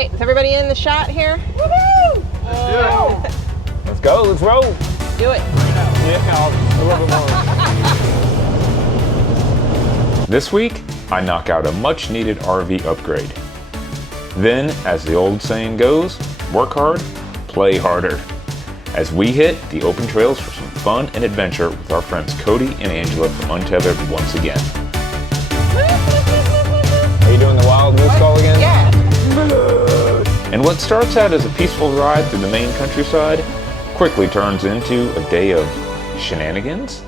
Is everybody in the shot here? Woohoo! Let's go, let's roll. Do it. Yeah, a little bit more. This week, I knock out a much needed RV upgrade. Then, as the old saying goes, work hard, play harder. As we hit the open trails for some fun and adventure with our friends Cody and Angela from Untethered once again. Are you doing the wild moose call again? Yeah. And what starts out as a peaceful ride through the Maine countryside quickly turns into a day of shenanigans.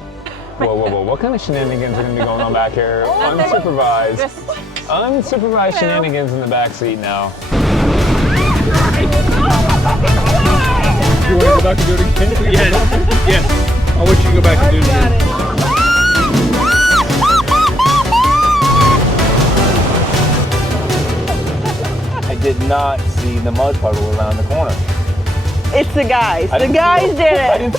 Whoa, whoa, whoa, what kind of shenanigans are gonna be going on back here? Unsupervised. Unsupervised shenanigans in the back seat now. You wanna go back and do it again? Yes, yes. I want you to go back and do it again. I did not see the mud puddle around the corner. It's the guys. The guys did it.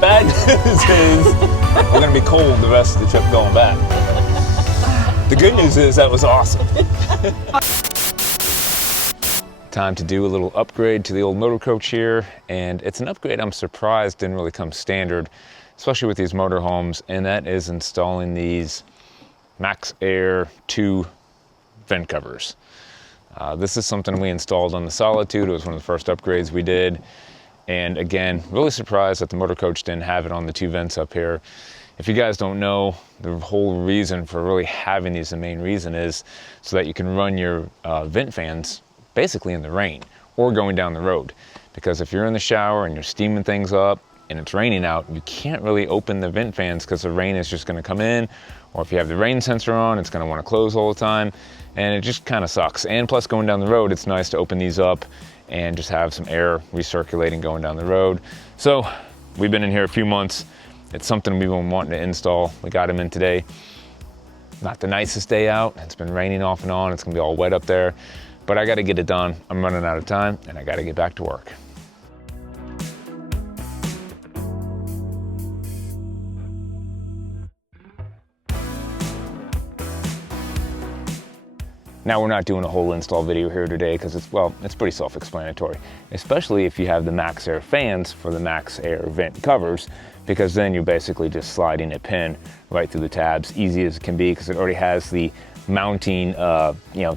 Bad news is we're gonna be cold the rest of the trip going back. The good news is that was awesome. Time to do a little upgrade to the old motor coach here, and it's an upgrade I'm surprised didn't really come standard, especially with these motorhomes, and that is installing these Max Air 2 vent covers. This is something we installed on the Solitude. It was one of the first upgrades we did. And again, really surprised that the motor coach didn't have it on the 2 vents up here. If you guys don't know, the whole reason for really having these, the main reason is so that you can run your vent fans basically in the rain or going down the road. Because if you're in the shower and you're steaming things up and it's raining out, you can't really open the vent fans because the rain is just gonna come in, or if you have the rain sensor on, it's gonna wanna close all the time, and it just kinda sucks. And plus going down the road, it's nice to open these up and just have some air recirculating going down the road. So we've been in here a few months. It's something we've been wanting to install. We got them in today. Not the nicest day out. It's been raining off and on. It's gonna be all wet up there, but I gotta get it done. I'm running out of time and I gotta get back to work. Now we're not doing a whole install video here today because it's pretty self-explanatory, especially if you have the Max Air fans for the Max Air vent covers, because then you're basically just sliding a pin right through the tabs, easy as it can be, because it already has the mounting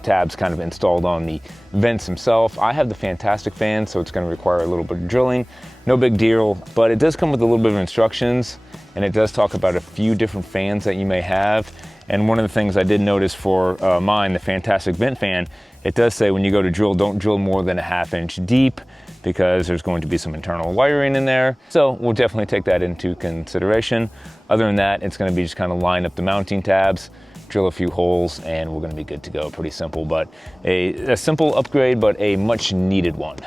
tabs kind of installed on the vents themselves. I have the Fantastic fan, so it's going to require a little bit of drilling. No big deal, but it does come with a little bit of instructions, and it does talk about a few different fans that you may have. And one of the things I did notice for mine, the Fantastic vent fan, it does say when you go to drill, don't drill more than a 1/2 inch deep, because there's going to be some internal wiring in there. So we'll definitely take that into consideration. Other than that, it's gonna be just kind of line up the mounting tabs, drill a few holes, and we're gonna be good to go. Pretty simple, but a simple upgrade, but a much needed one.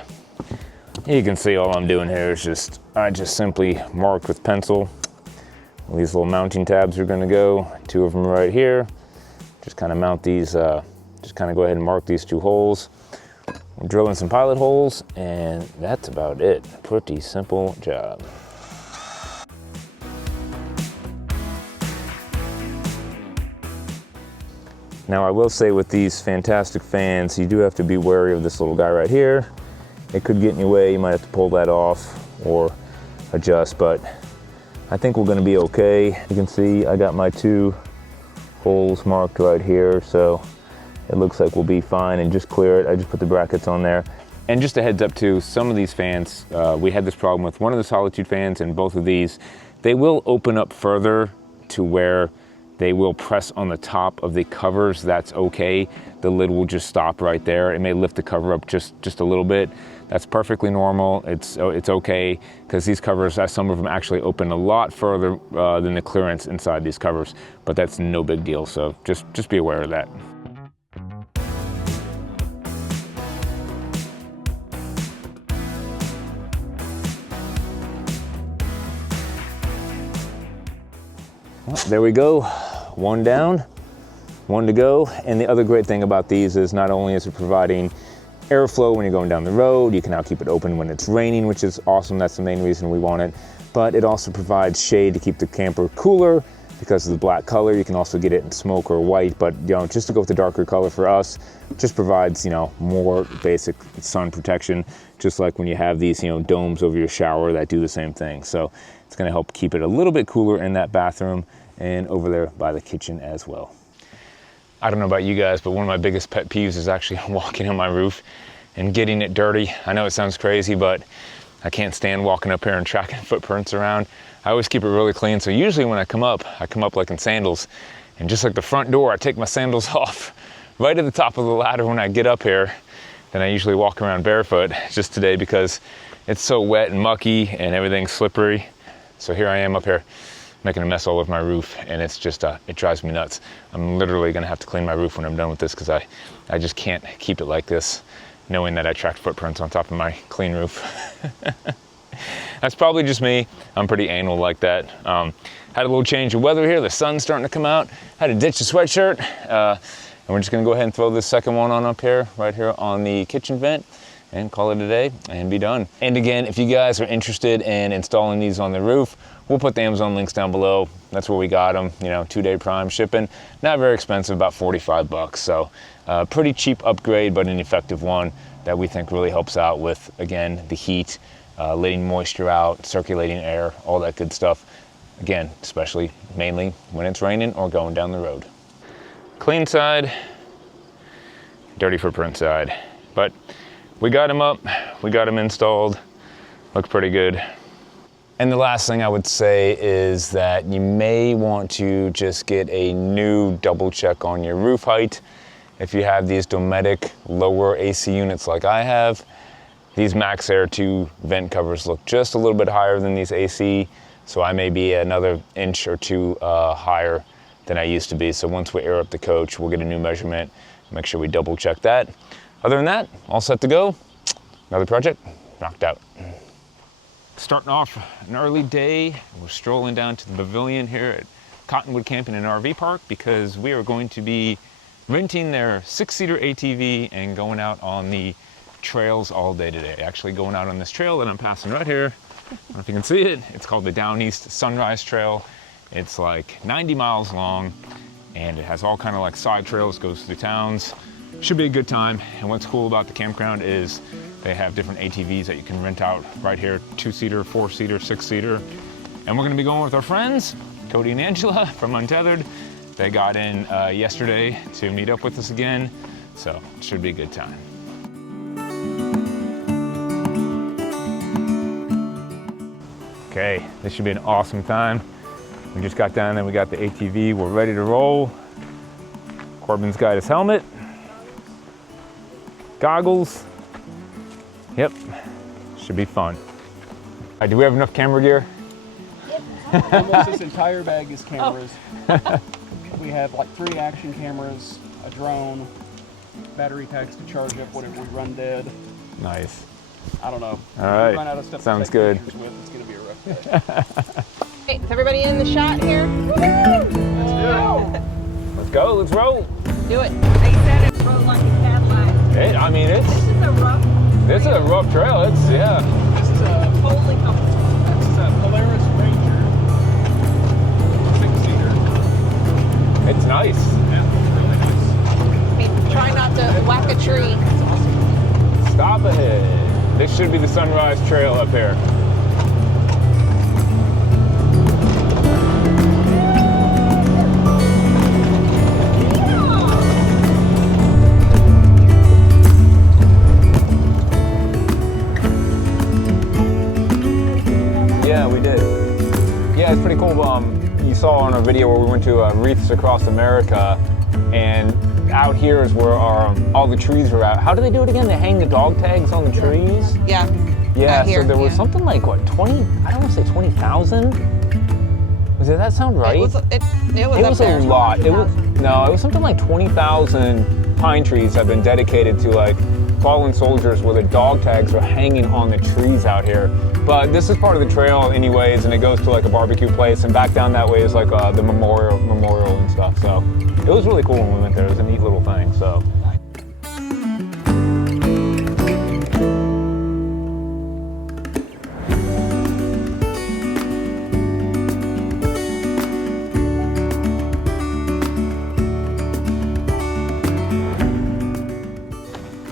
You can see all I'm doing here is I just simply mark with pencil. These little mounting tabs are gonna go, 2 of them right here. Just kind of mount these, just kind of go ahead and mark these 2 holes. I'm drilling some pilot holes, and that's about it. Pretty simple job. Now I will say with these Fantastic fans, you do have to be wary of this little guy right here. It could get in your way, you might have to pull that off or adjust, but I think we're gonna be okay. You can see I got my 2 holes marked right here, so it looks like we'll be fine, and just clear it. I just put the brackets on there. And just a heads up too, some of these fans, we had this problem with one of the Solitude fans, and both of these, they will open up further to where they will press on the top of the covers. That's okay. The lid will just stop right there. It may lift the cover up just a little bit. That's perfectly normal. It's okay, because these covers, some of them actually open a lot further than the clearance inside these covers, but that's no big deal. So just be aware of that. Well, there we go. 1 down, 1 to go. And the other great thing about these is not only is it providing airflow when you're going down the road, you can now keep it open when it's raining, which is awesome. That's the main reason we want it. But it also provides shade to keep the camper cooler because of the black color. You can also get it in smoke or white, but you know, just to go with the darker color for us, just provides, you know, more basic sun protection, just like when you have these, you know, domes over your shower that do the same thing. So it's gonna help keep it a little bit cooler in that bathroom and over there by the kitchen as well. I don't know about you guys, but one of my biggest pet peeves is actually walking on my roof and getting it dirty. I know it sounds crazy, but I can't stand walking up here and tracking footprints around. I always keep it really clean. So usually when I come up like in sandals, and just like the front door, I take my sandals off right at the top of the ladder when I get up here. Then I usually walk around barefoot. Just today, because it's so wet and mucky and everything's slippery. So here I am up here making a mess all over my roof, and it's just, it drives me nuts. I'm literally gonna have to clean my roof when I'm done with this, because I just can't keep it like this, knowing that I tracked footprints on top of my clean roof. That's probably just me. I'm pretty anal like that. Had a little change of weather here. The sun's starting to come out. Had to ditch the sweatshirt. And we're just gonna go ahead and throw this second one on up here, right here on the kitchen vent, and call it a day and be done. And again, if you guys are interested in installing these on the roof, we'll put the Amazon links down below. That's where we got them, you know, 2-day prime shipping. Not very expensive, about 45 bucks. So pretty cheap upgrade, but an effective one that we think really helps out with, again, the heat, letting moisture out, circulating air, all that good stuff. Again, especially mainly when it's raining or going down the road. Clean side, dirty footprint side. But we got them up, we got them installed, look pretty good. And the last thing I would say is that you may want to just get a new double check on your roof height. If you have these Dometic lower AC units like I have, these Max Air 2 vent covers look just a little bit higher than these AC, so I may be another inch or two higher than I used to be. So once we air up the coach, we'll get a new measurement, make sure we double check that. Other than that, all set to go. Another project knocked out. Starting off an early day, we're strolling down to the pavilion here at Cottonwood Camping and RV Park, because we are going to be renting their 6-seater ATV and going out on the trails all day today. Actually going out on this trail that I'm passing right here. I don't know if you can see it. It's called the Down East Sunrise Trail. It's like 90 miles long, and it has all kind of like side trails, goes through towns. Should be a good time. And what's cool about the campground is they have different ATVs that you can rent out right here, 2-seater, 4-seater, 6-seater. And we're gonna be going with our friends, Cody and Angela from Untethered. They got in yesterday to meet up with us again, so it should be a good time. Okay, this should be an awesome time. We just got down there, we got the ATV, we're ready to roll. Corbin's got his helmet, goggles. Yep, should be fun. Do we have enough camera gear? Yep. Almost this entire bag is cameras. Oh. We have like 3 action cameras, a drone, battery packs to charge up whenever we run dead. Nice. I don't know. All right, run out of stuff sounds to good. take pictures with. It's gonna be a rough day. Hey, is everybody in the shot here? Let's go, let's roll. Do it. They said it rode like a Cadillac. I mean, This is a rough. this is a rough trail. It's, yeah. This is a Holy comfortable. This is a Polaris Ranger 6-seater. It's nice. Yeah, it's really nice. Hey, try not to whack a tree. It's awesome. Stop ahead. This should be the Sunrise Trail up here. Yeah, we did. Yeah, it's pretty cool. You saw on a video where we went to Wreaths Across America, and out here is where all the trees are at. How do they do it again? They hang the dog tags on the trees? Yeah. Yeah, Out here, so there was yeah. something like, what, 20? I don't want to say 20,000? Does that sound right? It was It up was there. a lot. It was something like 20,000 pine trees have been dedicated to like fallen soldiers, where the dog tags are hanging on the trees out here. But this is part of the trail anyways, and it goes to like a barbecue place, and back down that way is like the memorial and stuff. So it was really cool when we went there. It was a neat little thing. So.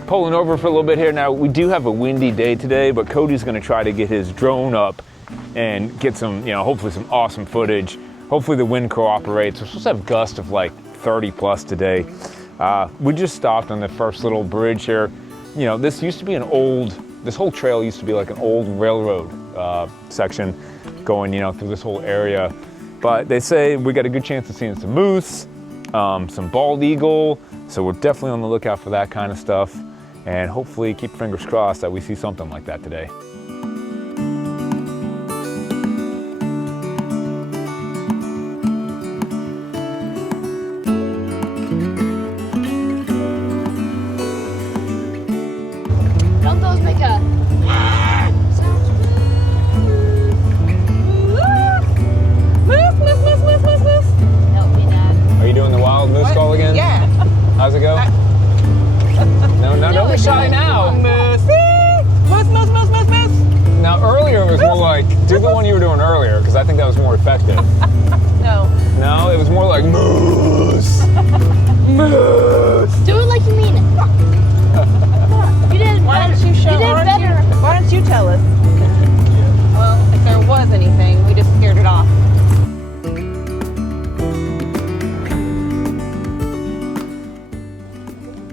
just pulling over for a little bit here. Now, we do have a windy day today, but Cody's gonna try to get his drone up and get some, you know, hopefully some awesome footage. Hopefully the wind cooperates. We're supposed to have gusts of like 30 plus today. We just stopped on the first little bridge here. You know, this used to be this whole trail used to be like an old railroad section going, you know, through this whole area. But they say we got a good chance of seeing some moose, some bald eagle. So we're definitely on the lookout for that kind of stuff. And hopefully keep fingers crossed that we see something like that today. Don't those make a help me, Dad. Are you doing the wild moose call again? Yeah. How's it go? No, don't be shy now. Moose. Moose, moose, moose, moose, moose. Now earlier it was more like, do the one you were doing earlier, because I think that was more effective. No. No, it was more like moose. Moose. Do it like you mean it. You did. Why don't you show? You did better. Why don't you tell us? Well, if there was anything, we just scared it off.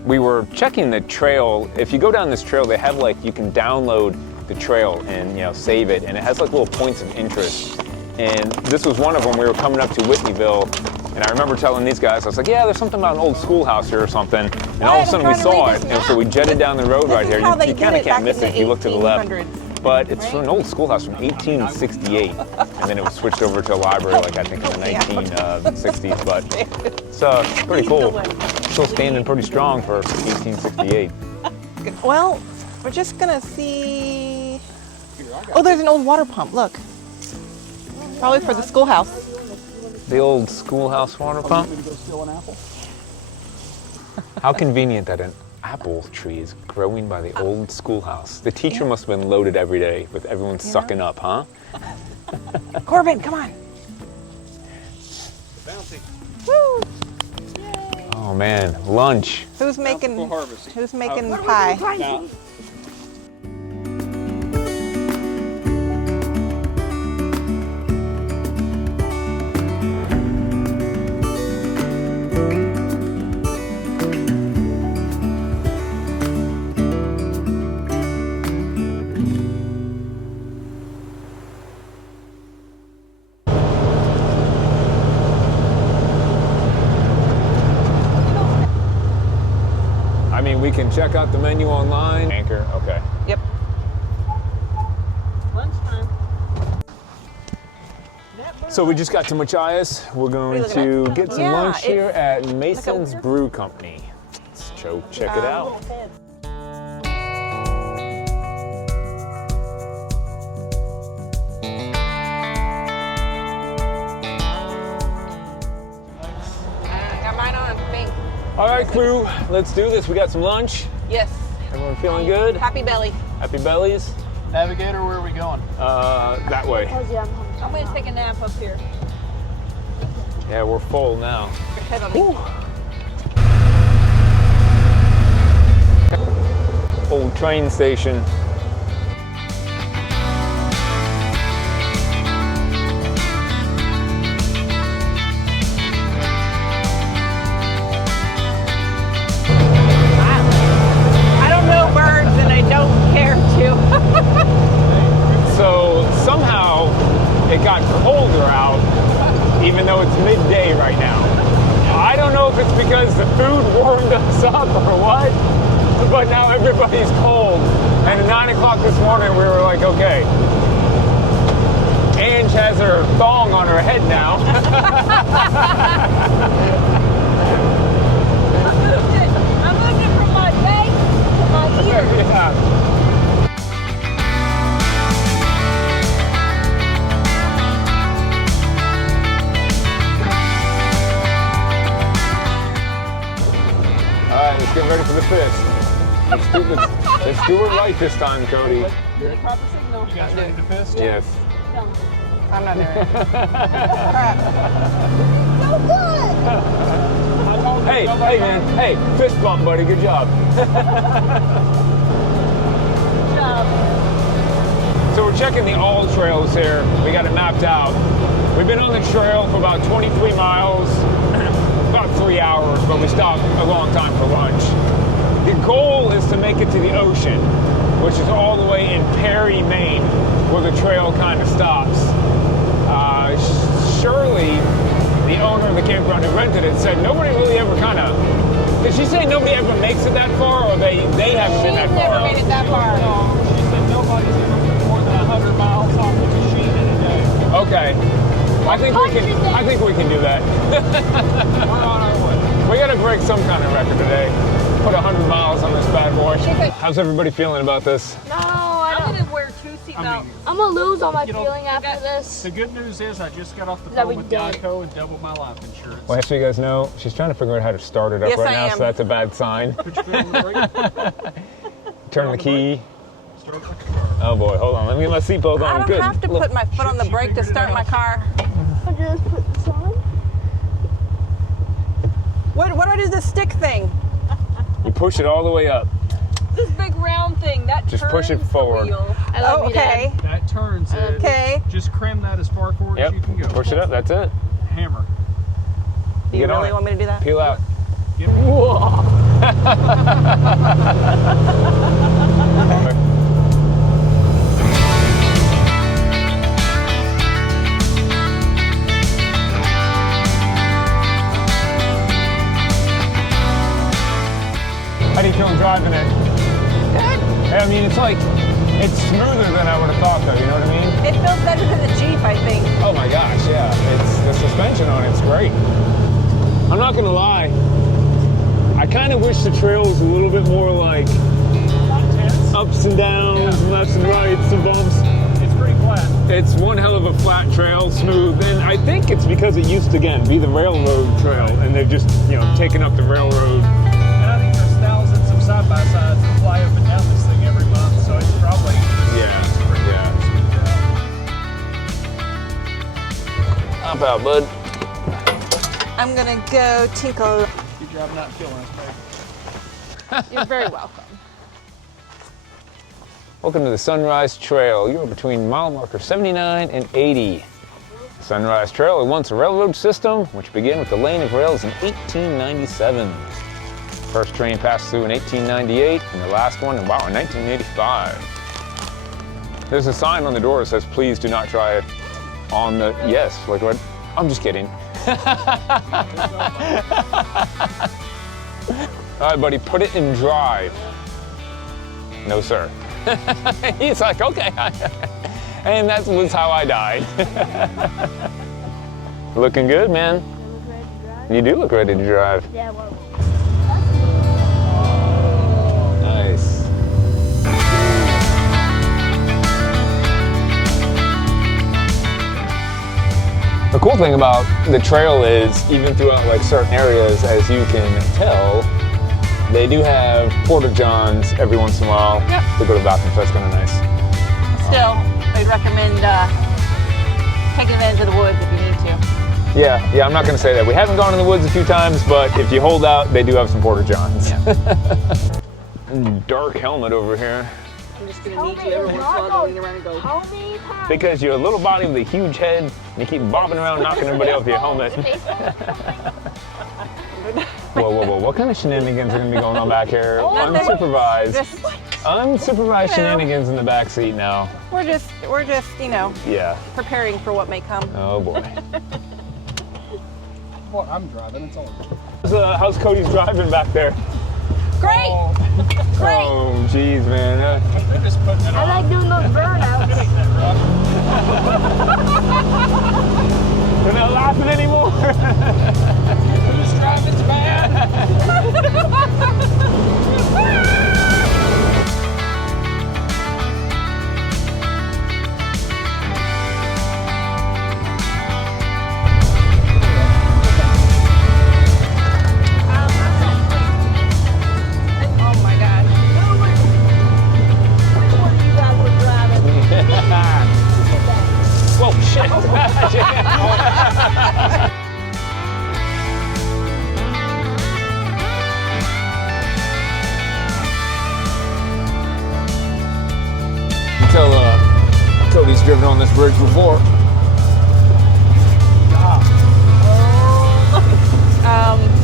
We were checking the trail. If you go down this trail, they have like, you can download the trail and, you know, save it. And it has like little points of interest. And this was one of them. We were coming up to Whitneyville. And I remember telling these guys, I was like, yeah, there's something about an old schoolhouse here or something. And all of a sudden we saw it. And so we jetted down the road right here. You kind of can't miss it if you look to the left. But it's an old schoolhouse from 1868. And then it was switched over to a library, like I think in the 1960s. But it's pretty cool. Still standing pretty strong for 1868. Well, we're just gonna see. Oh, there's an old water pump. Look. Probably for the schoolhouse. The old schoolhouse water pump? Gonna go steal an apple? How convenient that an apple tree is growing by the old schoolhouse. The teacher must have been loaded every day with everyone sucking up, huh? Corbin, come on. Bouncy. Woo. Oh man, lunch. Who's making? Bountiful harvest. Who's making pie? Now, I mean, we can check out the menu online. Anchor, okay. Yep. Lunchtime. So we just got to Machias. We're going What are you to looking at? get some Yeah, lunch here it's at Mason's Brew Company. Let's check it out. Got mine on. Thanks. All right, crew, let's do this. We got some lunch. Yes. Everyone feeling good? Happy belly. Happy bellies? Navigator, where are we going? That way. I'm gonna take a nap up here. Yeah, we're full now. Head on me. Old train station. I don't know birds and I don't care to. So somehow it got colder out, even though it's midday right now. I don't know if it's because the food warmed us up or what, but now everybody's cold. And at 9 o'clock this morning, we were like, okay. Ange has her thong on her head now. I'm looking from my face to my ears. Yeah. All right, let's get ready for the fist. Let's do it right this time, Cody. Proper signal. You guys ready to fist? Yes. I'm not doing it. So good. Hey, man. Hey, fist bump, buddy. Good job. So we're checking the all trails here. We got it mapped out. We've been on the trail for about 23 miles, about 3 hours, but we stopped a long time for lunch. The goal is to make it to the ocean, which is all the way in Perry, Maine, where the trail kind of stops. Shirley, the owner of the campground who rented it, said nobody really ever kind of. Did she say nobody ever makes it that far, or they haven't been that far? Never made it that far. No, she said nobody's ever put more than 100 miles off the machine in a day. Okay. I think we can do that. We're on our way. We gotta break some kind of record today. Put 100 miles on this bad boy. How's everybody feeling about this? No, I I'm don't. gonna wear 2 seatbelts. I'm gonna lose all my You know, feeling after this. The good news is I just got off the That phone we with did. Geico and doubled my life insurance. Well, so you guys know, she's trying to figure out how to start it up Yes, right I now, am. so that's a bad sign. Put your foot on the brake. Turn the key. Start like a car. Oh boy, hold on. Let me get my seatbelt on. I don't Good. have to Look. put my foot on the brake to start my car. I just put this on. What do I do with this stick thing? You push it all the way up. This big round thing that Just push it turns the forward. wheel. I love Oh, you, Dad. okay. That turns it. Okay. Just cram that as far forward Yep. as you can go. Push it up. That's it. Hammer. Do you Get on really it. want me to do that? Peel out. Get Whoa. How do you feel driving it? Good. I mean, it's smoother than I would have thought, though. You know what I mean? It feels better than the Jeep, I think. Oh my gosh, yeah. It's the suspension on it's great. I'm not gonna lie. I kind of wish the trail was a little bit more like ups and downs, lefts and rights and bumps. It's pretty flat. It's one hell of a flat trail, smooth, and I think it's because it used to, again, be the railroad trail, and they've just, taken up the railroad. And I think there's thousands of side-by-sides that fly up and down this thing every month, so it's probably Yeah. Hop out, bud. I'm gonna go tinkle. Good job not killing us, babe. You're very welcome. Welcome to the Sunrise Trail. You are between mile marker 79 and 80. Sunrise Trail was once a railroad system, which began with the laying of rails in 1897. First train passed through in 1898, and the last one, in 1985. There's a sign on the door that says, "Please do not try it on the," yes, like what? I'm just kidding. All right, buddy, put it in drive. No, sir. He's like, okay. And that was how I died. Looking good, man. You do look ready to drive. Yeah, well. Nice. The cool thing about the trail is, even throughout like certain areas, as you can tell, they do have porta-johns every once in a while to go to the bathroom, so that's kind of nice. Still, I'd recommend taking advantage of the woods if you need to. Yeah, I'm not going to say that. We haven't gone in the woods a few times, but if you hold out, they do have some porta-johns. Dark helmet over here. I'm just gonna need you every once in a while going around and go. How many times? Because you're a little body with a huge head, and you keep bobbing around knocking everybody off with your helmet. Whoa. What kind of shenanigans are going to be going on back here? Unsupervised. Unsupervised shenanigans in the back seat now. We're just, Yeah. preparing for what may come. Oh boy. Well, I'm driving, it's all good. How's Cody's driving back there? Great! Great! Oh, jeez, man. They're just putting it I on. like doing those burnouts. It ain't that rough. We're not laughing anymore. Who's driving's bad? Oh my gosh. Whoa, shit. this bridge before.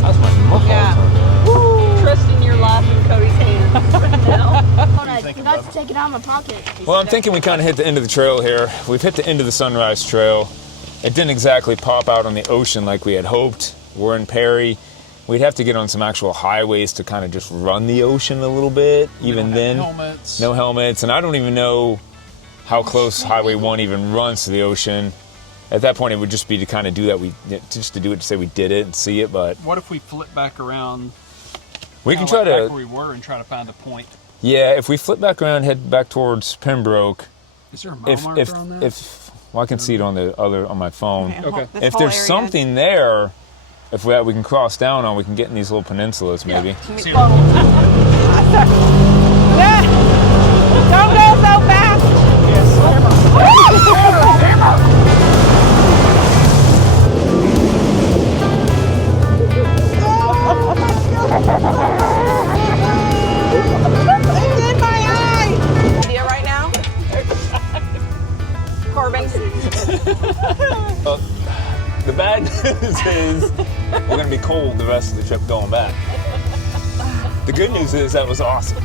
That's my muscle. Yeah. Trusting your life in Cody's hands right now. I forgot to take it out of my pocket. Well, I'm thinking we kind of hit the end of the trail here. We've hit the end of the Sunrise Trail. It didn't exactly pop out on the ocean like we had hoped. We're in Perry. We'd have to get on some actual highways to kind of just run the ocean a little bit. Even then, helmets. no helmets. And I don't even know how close Highway 1 even runs to the ocean. At that point, it would just be to kind of do that. Just to do it to say we did it and see it. But What if we flip back around? we can kinda try like to. back where we were and try to find a point. Yeah, if we flip back around, head back towards Pembroke. Is there a mile marker on that? Well, I can see it on the other on my phone. Okay. This If whole there's area. something there, if we can cross down on, we can get in these little peninsulas maybe. Yeah. Don't go so fast. It's in my eye. Idea right now? Corbin. The bad news is we're gonna be cold the rest of the trip going back. The good news is that was awesome.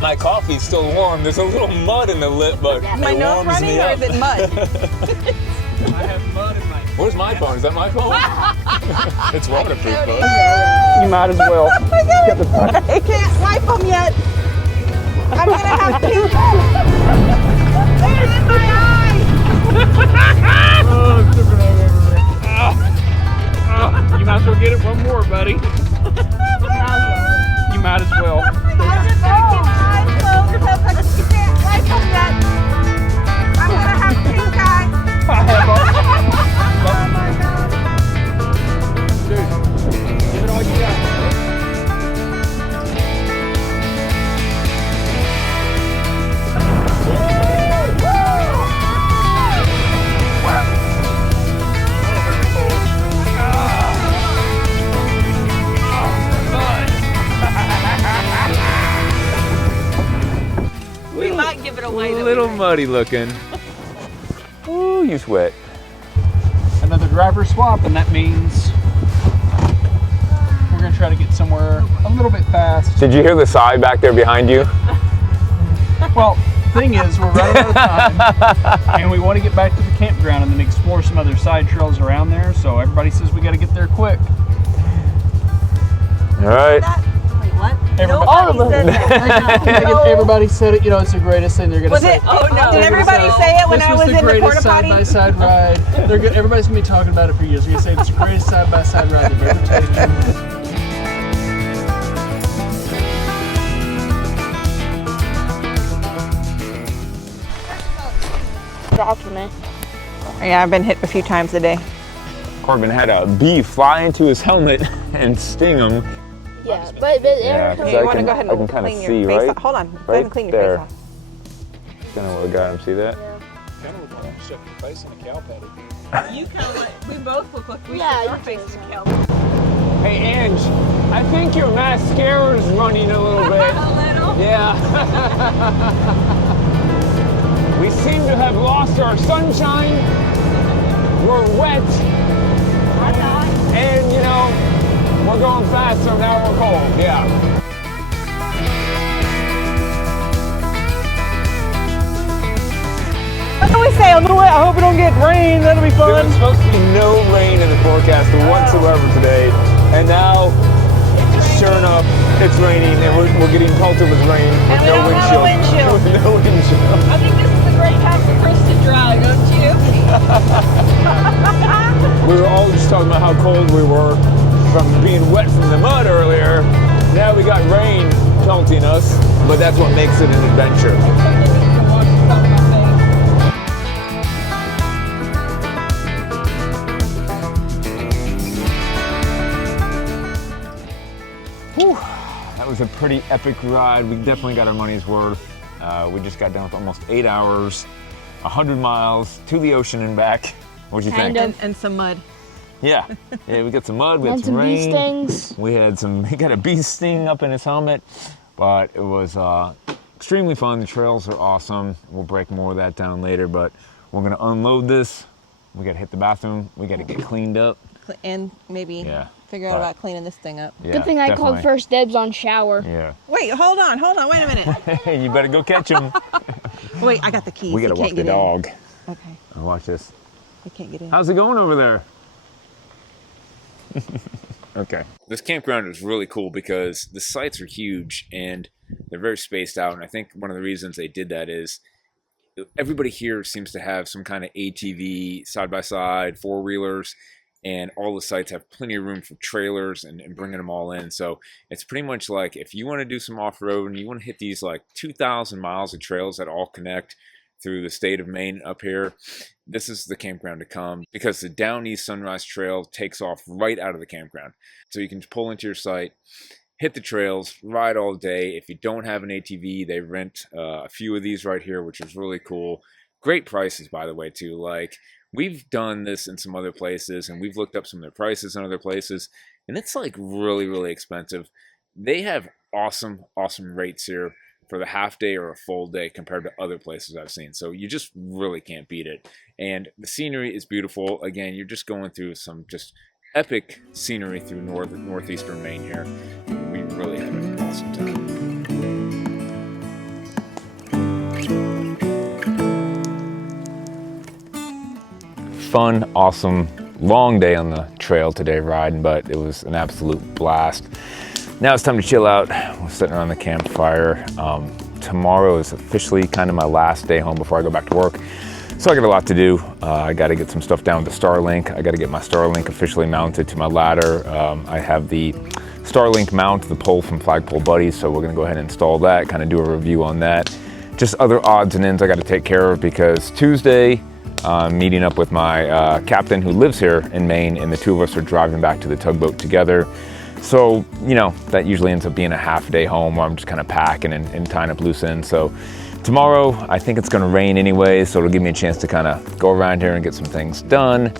My coffee's still warm. There's a little mud in the lip, but My it nose warms running me or up. is it mud? I have mud in my. Where's my phone? Is that my phone? It's waterproof, bud. You might as well. I can't wipe them yet. I'm gonna have to. It's in my eye. Oh, I'm tripping all over me. You might as well get it one more, buddy. You might as well. I'm just gonna keep my eyes closed because you can't wipe them yet. I'm gonna have pink eye. I have all. Oh my god. Dude, give it all you got. We might give it away A though. little muddy looking. Ooh, you sweat. Another driver swap, and that means we're gonna try to get somewhere a little bit fast. Did you hear the sigh back there behind you? Well, thing is, we're running out of time, and we want to get back to the campground and then explore some other side trails around there. So everybody says we got to get there quick. All right. Wait, what? Everybody, Nobody said that. everybody said it. You know, it's the greatest thing they're gonna Was say. it? Oh, no. Did everybody say it when This I was the in the greatest porta potty? side-by-side ride. Everybody's gonna be talking about it for years. We're gonna say it's the greatest side-by-side ride they've ever taken. Document. Yeah, I've been hit a few times today. Corbin had a bee fly into his helmet and sting him. Yeah, but Yeah, 'cause You I want to can- go ahead I can and kinda clean see, your face right? off. Hold on. Go ahead Right and clean your there. face off. Kind of what got him. See that? Kind of look like you shoved your face in a cow patty. You kind of like, we both look like we Yeah, should our you faces do. to Cal. Hey, Ange, I think your mascara's running a little bit. A little. Yeah. We seem to have lost our sunshine. We're wet. And, you know, we're going fast, so now we're cold. Yeah. What do we say on the way? I hope we don't get rain. That'll be There fun. was supposed to be no rain in the forecast whatsoever today, and now, sure enough, it's raining, and we're getting pelted with rain with And we no don't have a windshield. With no windshield. I think this is a great time for Chris to drive, don't you? We were all just talking about how cold we were from being wet from the mud earlier. Now we got rain pelting us, but that's what makes it an adventure. That was a pretty epic ride. We definitely got our money's worth. We just got done with almost 8 hours, 100 miles to the ocean and back. What'd you think? And some mud. Yeah, we got some mud, we had And some some bee rain. stings. He got a bee sting up in his helmet, but it was extremely fun. The trails are awesome. We'll break more of that down later, but We're gonna unload this. We gotta hit the bathroom. We gotta get cleaned up. And maybe Yeah, figure out about cleaning this thing up. Yeah, Good thing I called definitely. first dibs on shower. Yeah. Wait, hold on, wait a minute. You better go catch him. Wait, I got the keys. We gotta He walk can't the get in. dog. Okay, And watch this. he can't get in. How's it going over there? Okay. This campground is really cool because the sites are huge and they're very spaced out. And I think one of the reasons they did that is everybody here seems to have some kind of ATV, side-by-side, four-wheelers, and all the sites have plenty of room for trailers and bringing them all in. So it's pretty much like if you want to do some off-road and you want to hit these like 2,000 miles of trails that all connect through the state of Maine up here, this is the campground to come because the Down East Sunrise Trail takes off right out of the campground. So you can pull into your site, hit the trails, ride all day. If you don't have an ATV, they rent a few of these right here, which is really cool. Great prices, by the way, too. Like, we've done this in some other places, and we've looked up some of their prices in other places, and it's like really, really expensive. They have awesome, awesome rates here for the half day or a full day compared to other places I've seen. So you just really can't beat it. And the scenery is beautiful. Again, you're just going through some just epic scenery through northeastern Maine here. We really had an awesome time. Fun, awesome, long day on the trail today riding, but it was an absolute blast. Now it's time to chill out. We're sitting around the campfire. Tomorrow is officially kind of my last day home before I go back to work. So I got a lot to do. I got to get some stuff down to Starlink. I got to get my Starlink officially mounted to my ladder. I have the Starlink mount, the pole from Flagpole Buddies, so we're gonna go ahead and install that, kind of do a review on that. Just other odds and ends I got to take care of because Tuesday, I'm meeting up with my captain who lives here in Maine, and the two of us are driving back to the tugboat together. So, you know, that usually ends up being a half day home where I'm just kind of packing and tying up loose ends. So tomorrow, I think it's gonna rain anyway, so it'll give me a chance to kind of go around here and get some things done,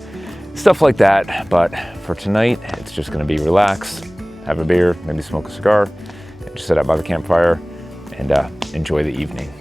stuff like that. But for tonight, it's just gonna be relax, have a beer, maybe smoke a cigar, and just sit out by the campfire and enjoy the evening.